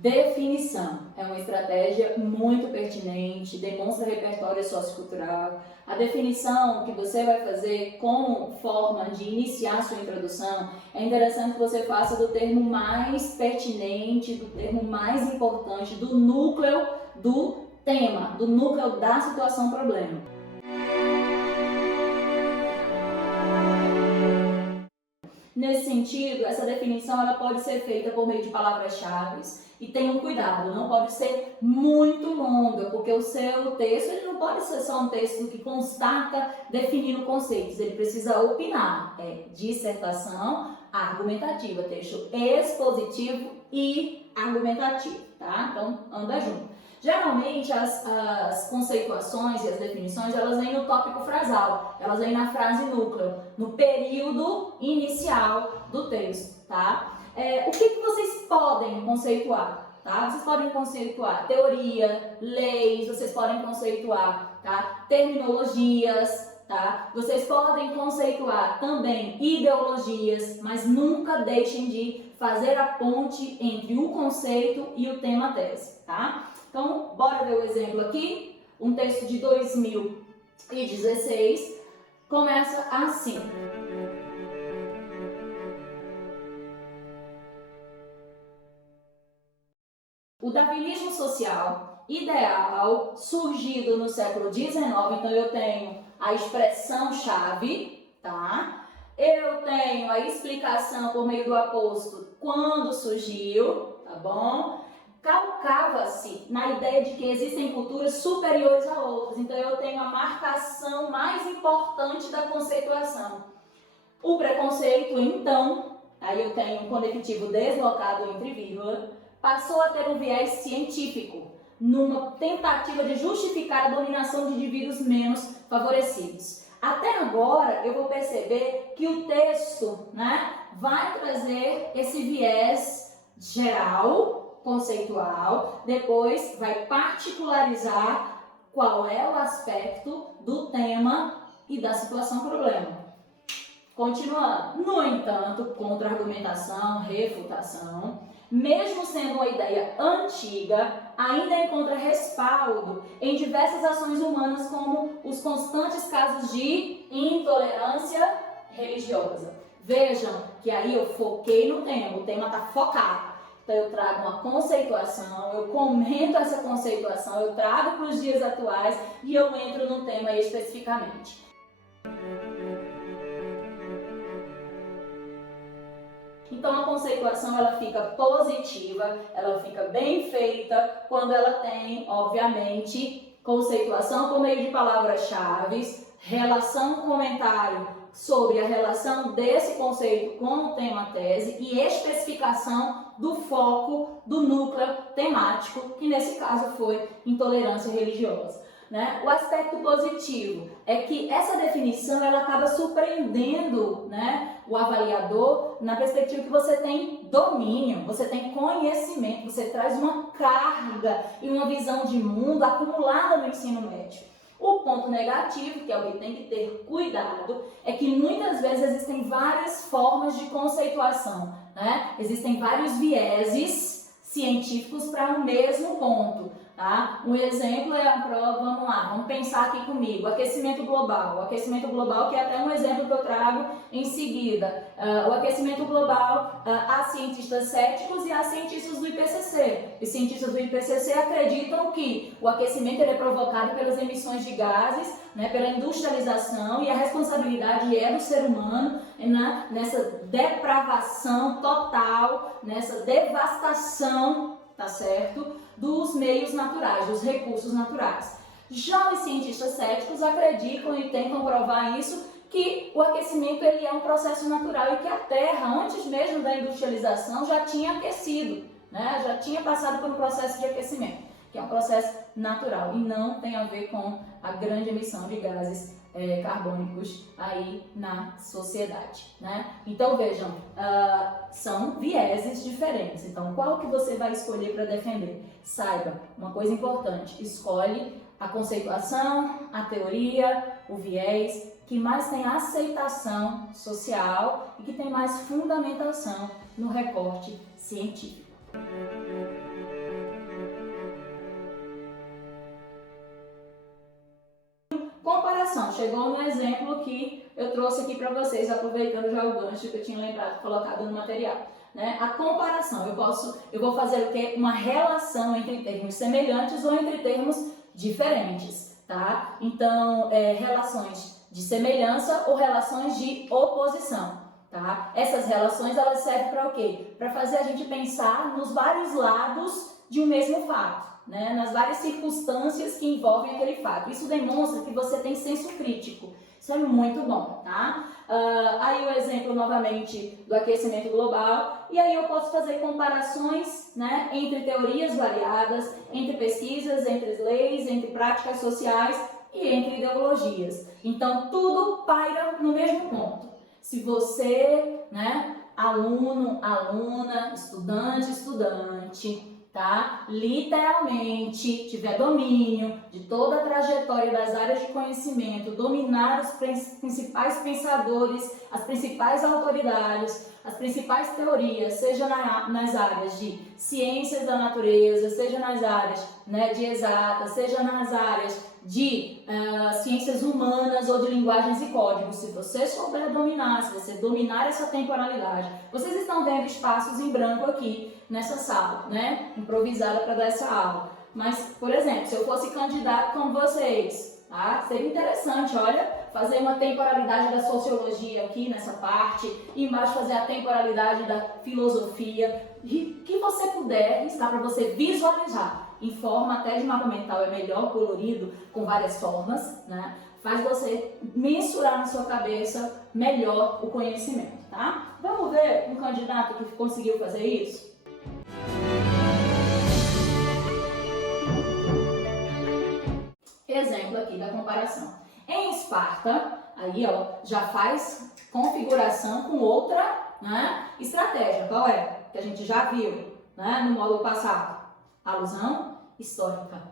Definição é uma estratégia muito pertinente, demonstra repertório sociocultural. A definição que você vai fazer como forma de iniciar sua introdução, é interessante que você faça do termo mais pertinente, do termo mais importante, do núcleo do tema, do núcleo da situação problema. Nesse sentido, essa definição ela pode ser feita por meio de palavras-chave e tenham cuidado, não pode ser muito longa, porque o seu texto ele não pode ser só um texto que constata definindo conceitos, ele precisa opinar, dissertação argumentativa, texto expositivo e argumentativo, tá? Então, anda junto. Geralmente as conceituações e as definições elas vêm no tópico frasal, elas vêm na frase núcleo, no período inicial do texto, tá? O que vocês podem conceituar? Tá? Vocês podem conceituar teoria, leis, vocês podem conceituar, tá? Terminologias, tá? Vocês podem conceituar também ideologias, mas nunca deixem de fazer a ponte entre o conceito e o tema tese, tá? Então, bora ver o exemplo aqui. Um texto de 2016 começa assim. O darwinismo social ideal, surgido no século XIX, então eu tenho a expressão-chave, tá? Eu tenho a explicação por meio do apóstolo quando surgiu, tá bom? Calcava-se na ideia de que existem culturas superiores a outras, então eu tenho a marcação mais importante da conceituação. O preconceito, então, aí eu tenho um conectivo deslocado entre vírgula, passou a ter um viés científico, numa tentativa de justificar a dominação de indivíduos menos favorecidos. Até agora, eu vou perceber que o texto, vai trazer esse viés geral, conceitual, depois vai particularizar qual é o aspecto do tema e da situação problema. Continuando. No entanto, contra-argumentação, refutação, mesmo sendo uma ideia antiga, ainda encontra respaldo em diversas ações humanas, como os constantes casos de intolerância religiosa. Vejam que aí eu foquei no tema, o tema está focado. Então eu trago uma conceituação, eu comento essa conceituação, eu trago para os dias atuais e eu entro no tema especificamente. Então a conceituação ela fica positiva, ela fica bem feita quando ela tem, obviamente, conceituação por meio de palavras-chave, relação comentário sobre a relação desse conceito com o tema tese e especificação do foco do núcleo temático, que nesse caso foi intolerância religiosa. O aspecto positivo é que essa definição ela acaba surpreendendo o avaliador na perspectiva que você tem domínio, você tem conhecimento, você traz uma carga e uma visão de mundo acumulada no ensino médio. O ponto negativo, que é o que tem que ter cuidado, é que muitas vezes existem várias formas de conceituação, Existem vários vieses científicos para o mesmo ponto. Tá? Um exemplo é a prova, vamos lá, vamos pensar aqui comigo, aquecimento global. O aquecimento global, que é até um exemplo que eu trago em seguida. O aquecimento global, há cientistas céticos e há cientistas do IPCC. Os cientistas do IPCC acreditam que o aquecimento ele é provocado pelas emissões de gases, pela industrialização, e a responsabilidade é do ser humano nessa depravação total, nessa devastação, tá certo? Dos meios naturais, dos recursos naturais. Já os cientistas céticos acreditam e tentam provar isso, que o aquecimento ele é um processo natural e que a Terra, antes mesmo da industrialização, já tinha aquecido, já tinha passado por um processo de aquecimento, que é um processo natural e não tem a ver com a grande emissão de gases carbônicos aí na sociedade, Então vejam, são vieses diferentes. Então qual que você vai escolher para defender? Saiba, uma coisa importante, escolhe a conceituação, a teoria, o viés que mais tem aceitação social e que tem mais fundamentação no recorte científico. chegou no exemplo que eu trouxe aqui para vocês, aproveitando já o gancho que eu tinha lembrado, colocado no material. Né? A comparação, eu vou fazer o quê? Uma relação entre termos semelhantes ou entre termos diferentes, tá? Então, relações de semelhança ou relações de oposição, tá? Essas relações, elas servem para o quê? Para fazer a gente pensar nos vários lados de um mesmo fato, né? Nas várias circunstâncias que envolvem aquele fato. Isso demonstra que você tem senso crítico. Isso é muito bom, tá? Aí o exemplo novamente do aquecimento global, e aí eu posso fazer comparações, né, entre teorias variadas, entre pesquisas, entre leis, entre práticas sociais e entre ideologias. Então tudo paira no mesmo ponto. Se você, né, aluno, aluna, estudante, tá? Literalmente tiver domínio de toda a trajetória das áreas de conhecimento, dominar os principais pensadores, as principais autoridades, as principais teorias, seja nas áreas de ciências da natureza, seja nas áreas, né, de exatas, seja nas áreas de ciências humanas ou de linguagens e códigos. Se você souber dominar, se você dominar essa temporalidade, vocês estão vendo espaços em branco aqui nessa sala, né, improvisada para dar essa aula. Mas, por exemplo, se eu fosse candidato como vocês, tá? Seria interessante, olha, fazer uma temporalidade da sociologia aqui nessa parte, e embaixo fazer a temporalidade da filosofia, que você puder, está para você visualizar. Em forma até de mapa mental, é melhor colorido, com várias formas, né? Faz você mensurar na sua cabeça melhor o conhecimento, tá? Vamos ver um candidato que conseguiu fazer isso? Exemplo aqui da comparação. Em Esparta, aí ó, já faz configuração com outra, né, estratégia. Qual é? Que a gente já viu, né, no módulo passado. Alusão histórica.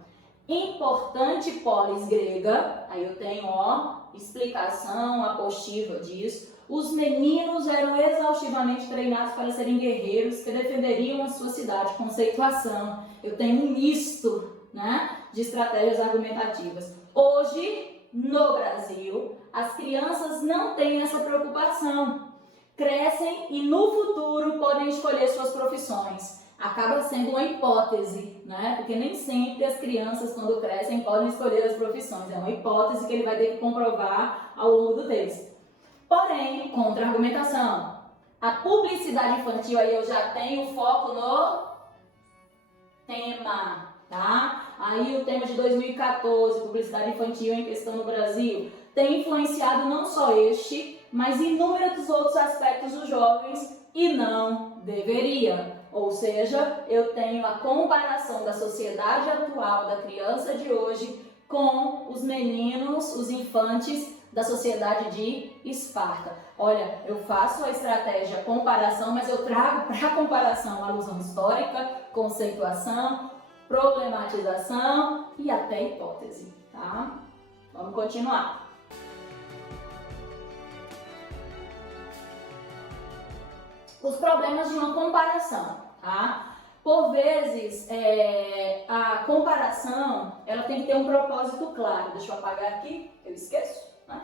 Importante polis grega, aí eu tenho, ó, explicação apostiva disso. Os meninos eram exaustivamente treinados para serem guerreiros que defenderiam a sua cidade. Conceituação. Eu tenho um misto, né, de estratégias argumentativas. Hoje, no Brasil, as crianças não têm essa preocupação. Crescem e no futuro podem escolher suas profissões. Acaba sendo uma hipótese, né? Porque nem sempre as crianças, quando crescem, podem escolher as profissões. É uma hipótese que ele vai ter que comprovar ao longo do texto. Porém, contra-argumentação. A publicidade infantil, aí eu já tenho foco no tema, tá? Aí o tema de 2014, publicidade infantil em questão no Brasil, tem influenciado não só este, mas inúmeros outros aspectos dos jovens e não deveria. Ou seja, eu tenho a comparação da sociedade atual, da criança de hoje, com os meninos, os infantes da sociedade de Esparta. Olha, eu faço a estratégia comparação, mas eu trago para a comparação alusão histórica, conceituação, problematização e até hipótese, tá? Vamos continuar. Os problemas de uma comparação, tá? Por vezes, a comparação, ela tem que ter um propósito claro. Deixa eu apagar aqui, eu esqueço, né?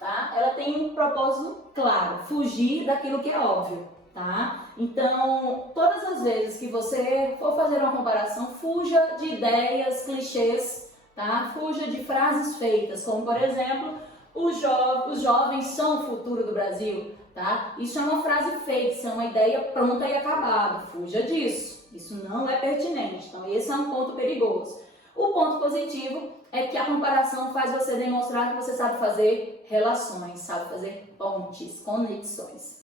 Tá? Ela tem um propósito claro, fugir daquilo que é óbvio, tá? Então, todas as vezes que você for fazer uma comparação, fuja de ideias, clichês, tá? Fuja de frases feitas, como por exemplo, os jovens são o futuro do Brasil, tá? Isso é uma frase feita, isso é uma ideia pronta e acabada, fuja disso, isso não é pertinente, então esse é um ponto perigoso. O ponto positivo é que a comparação faz você demonstrar que você sabe fazer relações, sabe fazer pontes, conexões.